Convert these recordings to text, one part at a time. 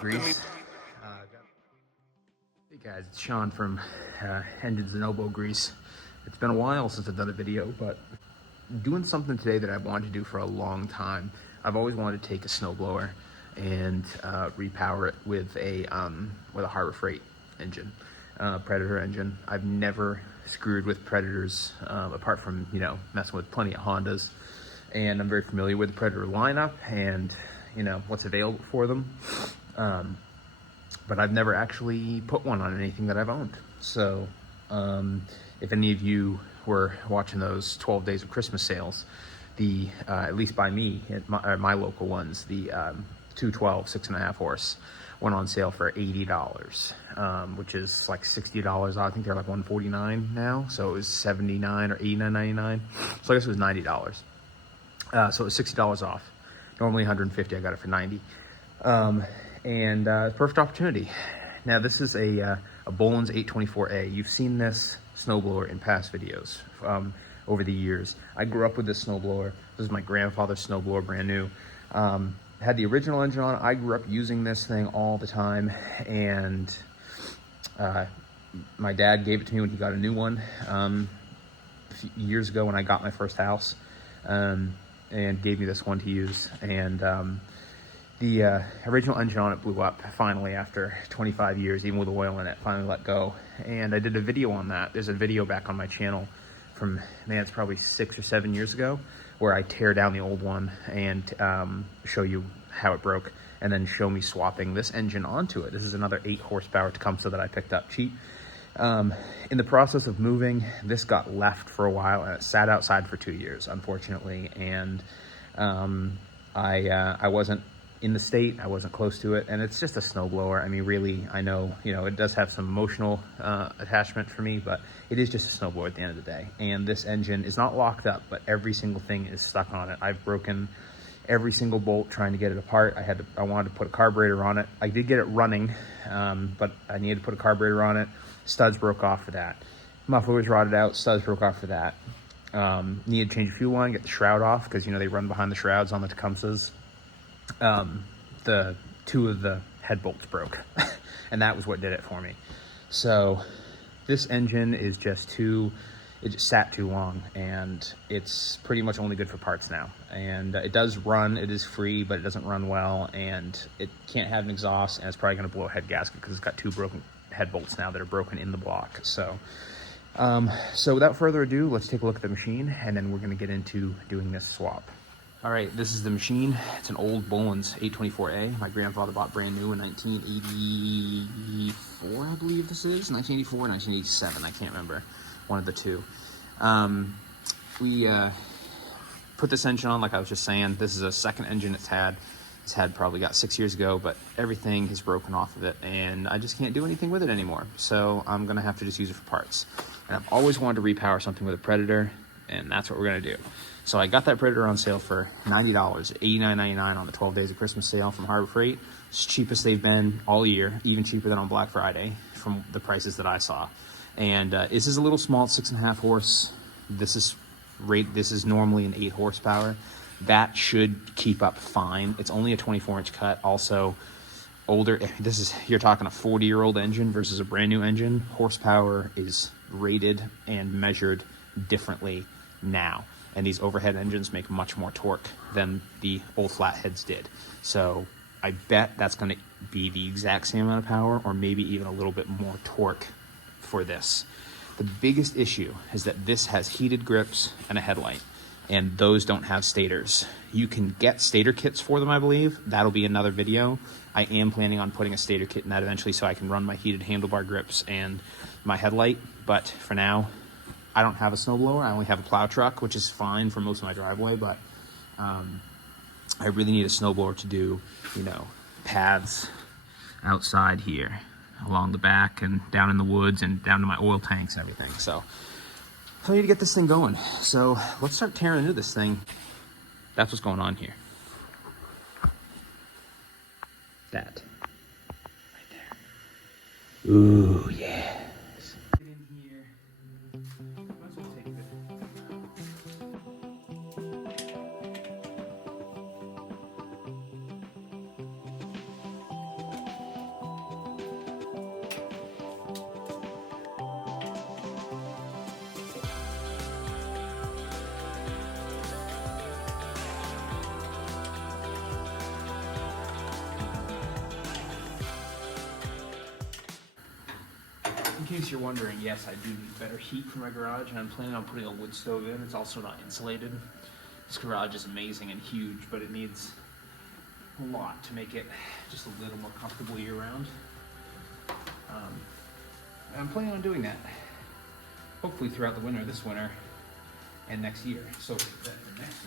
Grease. Hey guys, it's Sean from Engines and Elbow Grease. It's been a while since I've done a video, but doing something today that I've wanted to do for a long time. I've always wanted to take a snowblower and repower it with a Harbor Freight engine, Predator engine. I've never screwed with Predators apart from, you know, messing with plenty of Hondas, and I'm very familiar with the Predator lineup and, you know, what's available for them. But I've never actually put one on anything that I've owned. So if any of you were watching those 12 days of Christmas sales, the at least by me at my local ones, the 212 6.5 horse went on sale for $80, which is like $60 off. I think they're like $149 now, so it was $79 or $89.99. So I guess it was $90. So it was $60 off. Normally $150. I got it for $90. And perfect opportunity. Now this is a Bolens 824A. You've seen this snowblower in past videos over the years. I grew up with this snowblower. This is my grandfather's snowblower, brand new. Had the original engine on. I grew up using this thing all the time, and my dad gave it to me when he got a new one a few years ago when I got my first house, and gave me this one to use. And the original engine on it blew up finally after 25 years, even with oil in it, finally let go. And I did a video on that. There's a video back on my channel from, man, it's probably 6 or 7 years ago, where I tear down the old one and show you how it broke, and then show me swapping this engine onto it. This is another 8 horsepower Tecumseh that I picked up cheap. In the process of moving, this got left for a while, and it sat outside for 2 years, unfortunately. And I wasn't in the state, I wasn't close to it, and it's just a snowblower. I mean, really, I know, you know, it does have some emotional attachment for me, but it is just a snowblower at the end of the day. And this engine is not locked up, but every single thing is stuck on it. I've broken every single bolt trying to get it apart. I wanted to put a carburetor on it. I did get it running, but I needed to put a carburetor on it. Studs broke off for that. Muffler was rotted out, studs broke off for that. Needed to change the fuel line, get the shroud off, because, you know, they run behind the shrouds on the Tecumsehs. The 2 of the head bolts broke, and that was what did it for me. So this engine is just it just sat too long, and it's pretty much only good for parts now. And it does run, it is free, but it doesn't run well, and it can't have an exhaust, and it's probably going to blow a head gasket because it's got 2 broken head bolts now that are broken in the block. So without further ado, let's take a look at the machine, and then we're going to get into doing this swap. All right, this is the machine. It's an old Bolens 824A. My grandfather bought brand new in 1984, I believe this is. 1984 or 1987, I can't remember. One of the two. We put this engine on, like I was just saying. This is a second engine it's had. It's had probably got 6 years ago, but everything has broken off of it, and I just can't do anything with it anymore. So I'm gonna have to just use it for parts. And I've always wanted to repower something with a Predator, and that's what we're gonna do. So I got that Predator on sale for $90, $89.99 on the 12 days of Christmas sale from Harbor Freight. It's the cheapest they've been all year, even cheaper than on Black Friday from the prices that I saw. And this is a little small, 6.5 horse. This is normally an 8 horsepower. That should keep up fine. It's only a 24-inch cut. Also, older. You're talking a 40-year-old engine versus a brand new engine. Horsepower is rated and measured differently now. And these overhead engines make much more torque than the old flatheads did. So I bet that's going to be the exact same amount of power, or maybe even a little bit more torque for this. The biggest issue is that this has heated grips and a headlight, and those don't have stators. You can get stator kits for them, I believe. That'll be another video. I am planning on putting a stator kit in that eventually, so I can run my heated handlebar grips and my headlight. But for now, I don't have a snowblower. I only have a plow truck, which is fine for most of my driveway, but I really need a snowblower to do, you know, paths outside here along the back and down in the woods and down to my oil tanks and everything. So I need to get this thing going. So let's start tearing into this thing. That's what's going on here. That right there. Ooh, yeah. case you're wondering, yes, I do need better heat for my garage, and I'm planning on putting a wood stove in. It's also not insulated. This garage is amazing and huge, but it needs a lot to make it just a little more comfortable year-round. I'm planning on doing that, hopefully throughout the winter, this winter, and next year. So for next.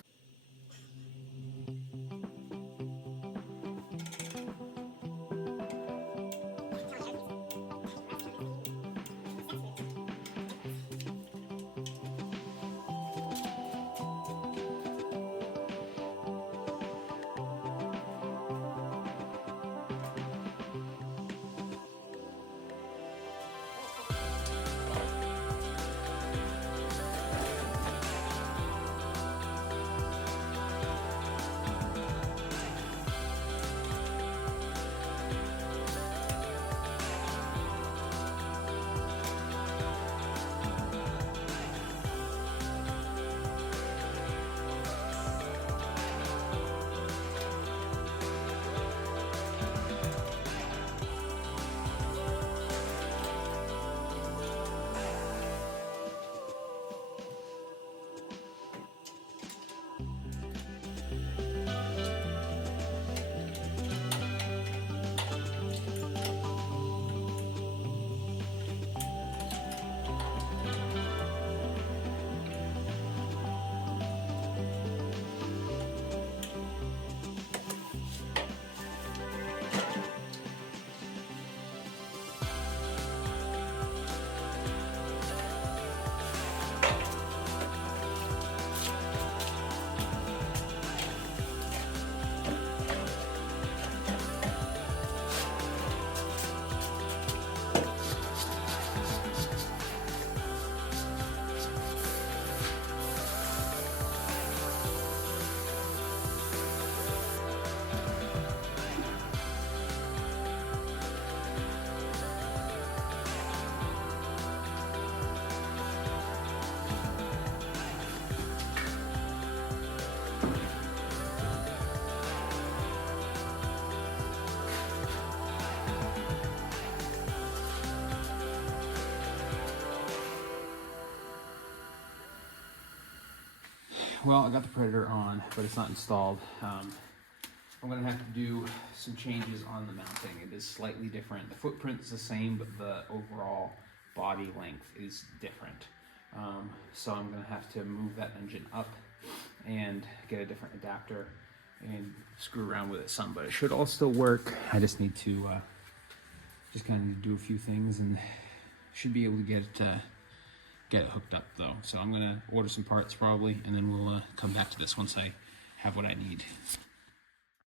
Well, I got the Predator on, but it's not installed. I'm gonna have to do some changes on the mounting. It is slightly different. The footprint is the same, but the overall body length is different. So I'm gonna have to move that engine up and get a different adapter and screw around with it some, but it should all still work. I just need to just kind of do a few things and should be able to get it hooked up though. So I'm gonna order some parts probably, and then we'll come back to this once I have what I need.